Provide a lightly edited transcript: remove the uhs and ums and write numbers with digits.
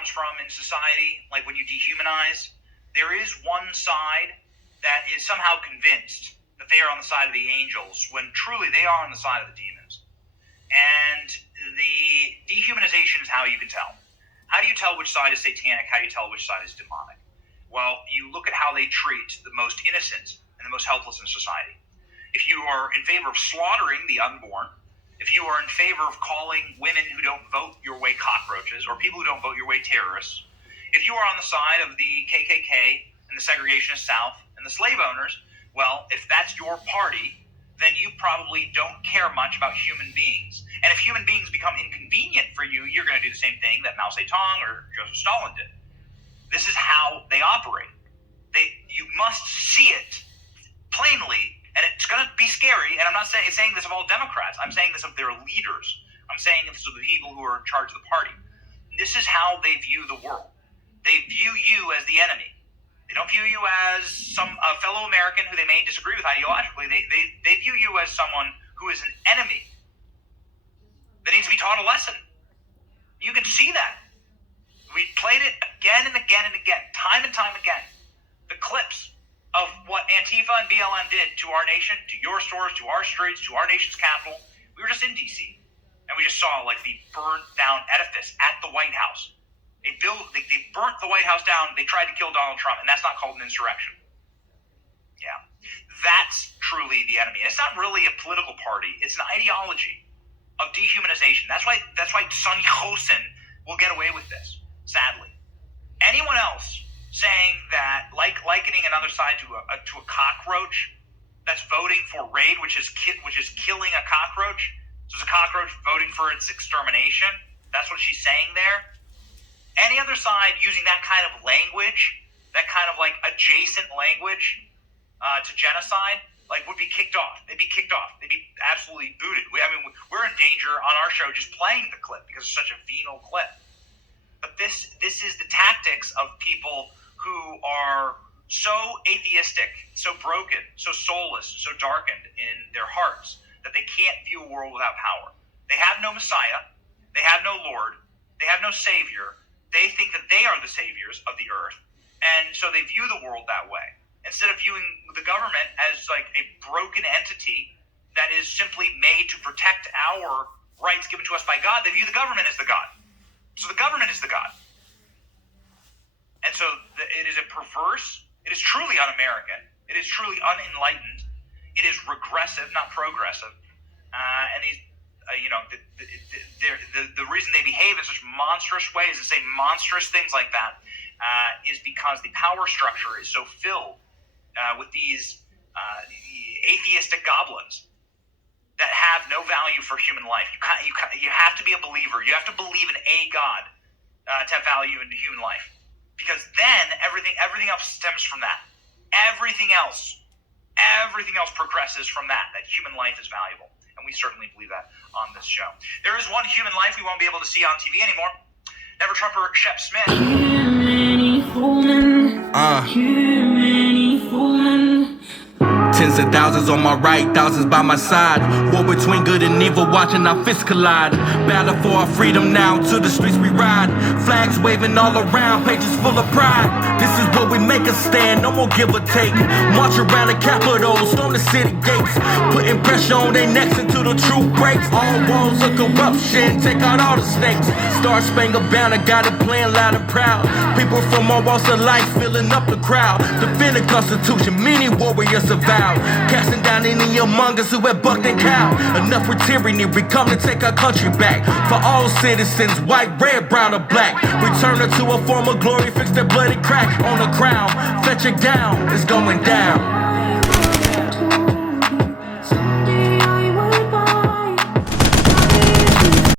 comes from in society, like when you dehumanize, there is one side that is somehow convinced that they are on the side of the angels when truly they are on the side of the demons. And the dehumanization is how you can tell. How do you tell which side is satanic? How do you tell which side is demonic? Well, you look at how they treat the most innocent and the most helpless in society. If you are in favor of slaughtering the unborn, if you are in favor of calling women who don't vote your way cockroaches or people who don't vote your way terrorists, if you are on the side of the KKK and the segregationist South and the slave owners, well, if that's your party, then you probably don't care much about human beings. And if human beings become inconvenient for you, you're going to do the same thing that Mao Zedong or Joseph Stalin did. This is how they operate. You must see it plainly, and it's going to be scary. And I'm not saying this of all Democrats. I'm saying this of their leaders. I'm saying this of the people who are in charge of the party. This is how they view the world. They view you as the enemy. They don't view you as some fellow American who they may disagree with ideologically. They view you as someone who is an enemy that needs to be taught a lesson. You can see that. We played it again and again and again, time and time again. The clips of what Antifa and BLM did to our nation, to your stores, to our streets, to our nation's capital. We were just in D.C., and we just saw like the burned down edifice at the White House. They burnt the White House down. They tried to kill Donald Trump, and that's not called an insurrection. Yeah, that's truly the enemy. And it's not really a political party. It's an ideology of dehumanization. That's why Sonny Hosen will get away with this, sadly. Anyone else saying that, likening another side to a cockroach that's voting for raid, which is killing a cockroach. So it's a cockroach voting for its extermination. That's what she's saying there. Any other side using that kind of language, that kind of like adjacent language to genocide, like would be kicked off. They'd be kicked off. They'd be absolutely booted. We're in danger on our show just playing the clip because it's such a venal clip. But this is the tactics of people who are so atheistic, so broken, so soulless, so darkened in their hearts that they can't view a world without power. They have no Messiah. They have no Lord. They have no Savior. They think that they are the saviors of the earth, and so they view the world that way. Instead of viewing the government as like a broken entity that is simply made to protect our rights given to us by God, they view the government as the God. So the government is the God. And so it is a perverse, it is truly un-American, it is truly unenlightened, it is regressive, not progressive, and these the reason they behave in such monstrous ways and say monstrous things like that is because the power structure is so filled with these atheistic goblins that have no value for human life. You have to be a believer. You have to believe in a God to have value in human life, because then everything else stems from that. Everything else progresses from that human life is valuable. And we certainly believe that on this show. There is one human life we won't be able to see on TV anymore. Never Trumper Shep Smith. Tens of thousands on my right, thousands by my side. War between good and evil, watching our fists collide. Battle for our freedom now, to the streets we ride. Flags waving all around, pages full of pride. This is where we make a stand, no more give or take. March around the Capitol, storm the city gates. Putting pressure on their necks until the truth breaks. All walls of corruption, take out all the snakes. Star Spangled Banner, got it playing loud and proud. People from all walks of life filling up the crowd. Defend the Constitution, many warriors survive. Casting down any among us who have bucked and cowed. Enough with tyranny, we come to take our country back. For all citizens, white, red, brown, or black. Return her to a form of glory, fix their bloody crack on the crown. Fetch it down, it's going down.